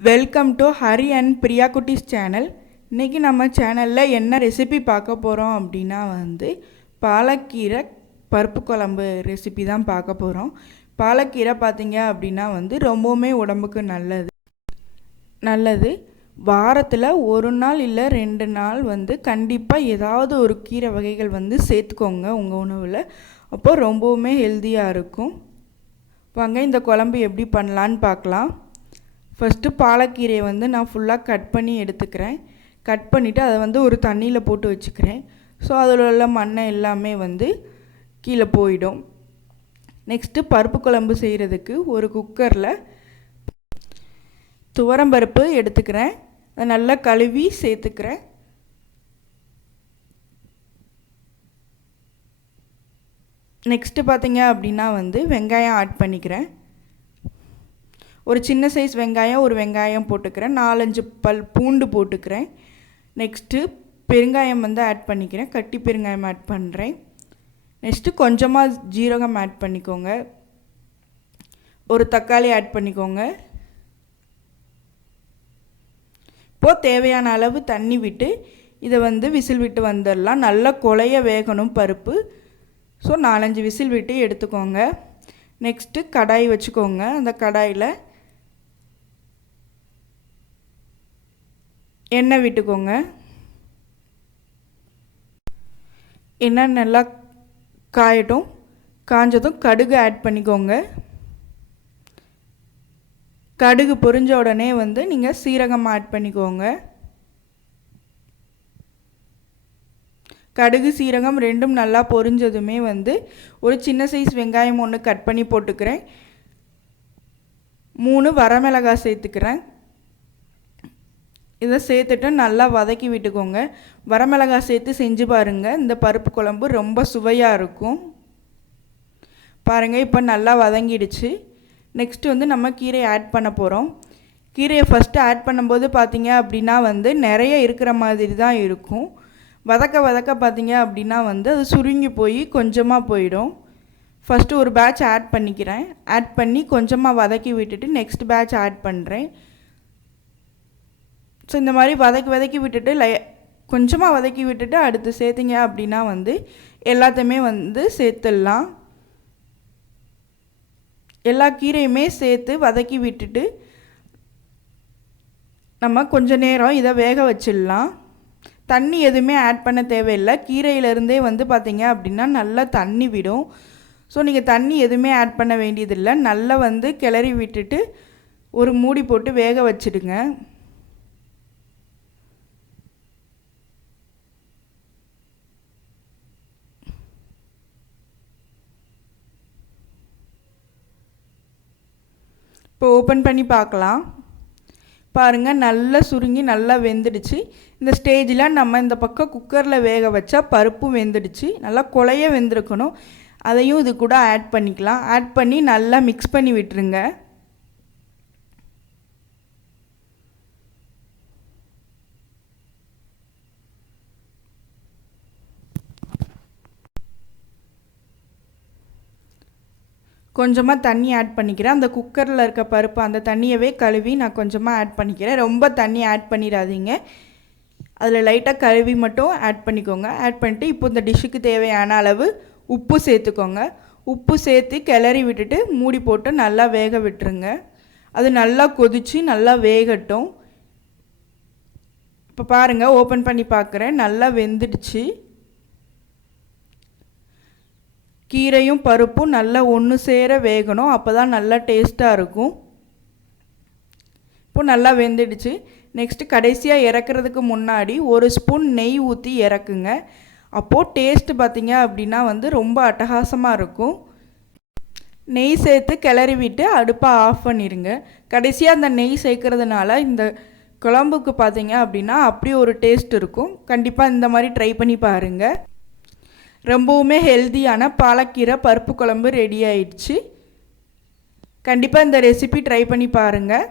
Welcome to Hari and Priya Kutties channel இன்றைக்கி நம்ம சேனலில் என்ன ரெசிபி பார்க்க போகிறோம் அப்படின்னா வந்து பாலக்கீரை பருப்பு குழம்பு ரெசிபி தான் பார்க்க போகிறோம் பாலக்கீரை பார்த்தீங்க அப்படின்னா வந்து ரொம்பவுமே உடம்புக்கு நல்லது. நல்லது. வாரத்தில் ஒரு நாள் இல்லை ரெண்டு நாள் வந்து கண்டிப்பாக ஏதாவது ஒரு கீரை வகைகள் வந்து சேர்த்துக்கோங்க உங்கள் உணவில். அப்போ ரொம்பவுமே ஹெல்த்தியாக இருக்கும். வாங்க இந்த குழம்பு எப்படி பண்ணலான்னு பார்க்கலாம். ஃபஸ்ட்டு பாலக்கீரையை வந்து நான் ஃபுல்லாக கட் பண்ணி எடுத்துக்கிறேன். கட் பண்ணிவிட்டு அதை வந்து ஒரு தண்ணியில் போட்டு வச்சுக்கிறேன். ஸோ அதில் உள்ள மண்ணை எல்லாமே வந்து கீழே போயிடும். நெக்ஸ்ட்டு பருப்பு குழம்பு செய்கிறதுக்கு ஒரு குக்கரில் துவரம்பருப்பு எடுத்துக்கிறேன். அதை நல்லா கழுவி சேர்த்துக்கிறேன். நெக்ஸ்ட்டு பார்த்தீங்க அப்படின்னா வந்து வெங்காயம் ஆட் பண்ணிக்கிறேன். ஒரு சின்ன சைஸ் வெங்காயம் ஒரு வெங்காயம் போட்டுக்கிறேன். நாலஞ்சு பல் பூண்டு போட்டுக்கிறேன். நெக்ஸ்ட்டு பெருங்காயம் வந்து ஆட் பண்ணிக்கிறேன். கட்டி பெருங்காயம் ஆட் பண்ணுறேன் நெக்ஸ்ட்டு கொஞ்சமாக ஜீரகம் ஆட் பண்ணிக்கோங்க. ஒரு தக்காளி ஆட் பண்ணிக்கோங்க. இப்போது தேவையான அளவு தண்ணி விட்டு இதை வந்து விசில் விட்டு வந்துடலாம். நல்லா கொலைய வேகணும் பருப்பு. ஸோ நாலஞ்சு விசில் விட்டு எடுத்துக்கோங்க. நெக்ஸ்ட்டு கடாய் வச்சுக்கோங்க. அந்த கடாயில் எண்ணெய் விட்டுக்கோங்க. எண்ணெய் நல்லா காயட்டும். காஞ்சதும் கடுகு ஆட் பண்ணிக்கோங்க. கடுகு பொரிஞ்ச உடனே வந்து நீங்கள் சீரகம் ஆட் பண்ணிக்கோங்க. கடுகு சீரகம் ரெண்டும் நல்லா பொரிஞ்சதுமே வந்து ஒரு சின்ன சைஸ் வெங்காயம் ஒன்று கட் பண்ணி போட்டுக்கிறேன். மூணு வரமிளகாய் சேர்த்துக்கிறேன். இதை சேர்த்துட்டு நல்லா வதக்கி விட்டுக்கோங்க. வரமிளகாய் சேர்த்து செஞ்சு பாருங்கள் இந்த பருப்பு குழம்பு ரொம்ப சுவையாக இருக்கும். பாருங்கள் இப்போ நல்லா வதங்கிடுச்சு. நெக்ஸ்ட்டு வந்து நம்ம கீரையை ஆட் பண்ண போகிறோம் கீரையை ஃபஸ்ட்டு ஆட் பண்ணும்போது பார்த்தீங்க அப்படின்னா வந்து நிறைய இருக்கிற மாதிரி தான் இருக்கும். வதக்க வதக்க பார்த்தீங்க அப்படின்னா வந்து அது சுருங்கி போய் கொஞ்சமாக போயிடும். ஃபஸ்ட்டு ஒரு பேட்ச் ஆட் பண்ணிக்கிறேன். ஆட் பண்ணி கொஞ்சமாக வதக்கி விட்டுட்டு நெக்ஸ்ட் பேட்ச் ஆட் பண்ணுறேன் ஸோ இந்த மாதிரி வதக்கி வதக்கி விட்டுட்டு லை கொஞ்சமாக வதக்கி விட்டுட்டு அடுத்து சேர்த்திங்க அப்படின்னா வந்து எல்லாத்தையுமே வந்து சேர்த்துடலாம். எல்லா கீரையுமே சேர்த்து வதக்கி விட்டுட்டு நம்ம கொஞ்ச நேரம் இதை வேக வச்சிடலாம். தண்ணி எதுவுமே ஆட் பண்ண தேவையில்லை. கீரையிலேருந்தே வந்து பார்த்திங்க அப்படின்னா நல்லா தண்ணி விடும். ஸோ நீங்கள் தண்ணி எதுவுமே ஆட் பண்ண வேண்டியதில்லை. நல்லா வந்து கிளறி விட்டுட்டு ஒரு மூடி போட்டு வேக வச்சுடுங்க. இப்போ ஓப்பன் பண்ணி பார்க்கலாம். பாருங்கள் நல்லா சுருங்கி நல்லா வெந்துடுச்சு. இந்த ஸ்டேஜில் நம்ம இந்த பக்கம் குக்கரில் வேக வச்சா பருப்பும் வெந்துடுச்சு. நல்லா குழைய வெந்திருக்கணும். அதையும் இது கூட ஆட் பண்ணிக்கலாம். ஆட் பண்ணி நல்லா மிக்ஸ் பண்ணி விட்டுருங்க. கொஞ்சமாக தண்ணி ஆட் பண்ணிக்கிறேன். அந்த குக்கரில் இருக்க பருப்பு அந்த தண்ணியவே கழுவி நான் கொஞ்சமாக ஆட் பண்ணிக்கிறேன். ரொம்ப தண்ணி ஆட் பண்ணிடாதீங்க. அதில் லைட்டாக கழுவி மட்டும் ஆட் பண்ணிக்கோங்க. ஆட் பண்ணிட்டு இப்போ இந்த டிஷ்ஷுக்கு தேவையான அளவு உப்பு சேர்த்துக்கோங்க. உப்பு சேர்த்து கிளறி விட்டுட்டு மூடி போட்டு நல்லா வேக விட்டுருங்க. அது நல்லா கொதித்து நல்லா வேகட்டும். இப்போ பாருங்கள் ஓப்பன் பண்ணி பார்க்குறேன் நல்லா வெந்துடுச்சு. கீரையும் பருப்பும் நல்லா ஒன்று சேர வேகணும். அப்போ தான் நல்லா டேஸ்ட்டாக இருக்கும். இப்போ நல்லா வெந்துடுச்சு. நெக்ஸ்ட்டு கடைசியாக இறக்குறதுக்கு முன்னாடி ஒரு ஸ்பூன் நெய் ஊற்றி இறக்குங்க. அப்போது டேஸ்ட்டு பார்த்திங்க அப்படின்னா வந்து ரொம்ப அட்டகாசமாக இருக்கும். நெய் சேர்த்து கிளறி விட்டு அடுப்பை ஆஃப் பண்ணிடுங்க கடைசியாக அந்த நெய் சேர்க்குறதுனால இந்த குழம்புக்கு பார்த்தீங்க அப்படின்னா அப்படி ஒரு டேஸ்ட் இருக்கும். கண்டிப்பாக இந்த மாதிரி ட்ரை பண்ணி பாருங்கள் ரொம்பவுமே ஹெல்த்தியான பாலக்கீரை பருப்பு குழம்பு ரெடி ஆயிடுச்சு. கண்டிப்பாக இந்த ரெசிபி ட்ரை பண்ணி பாருங்கள்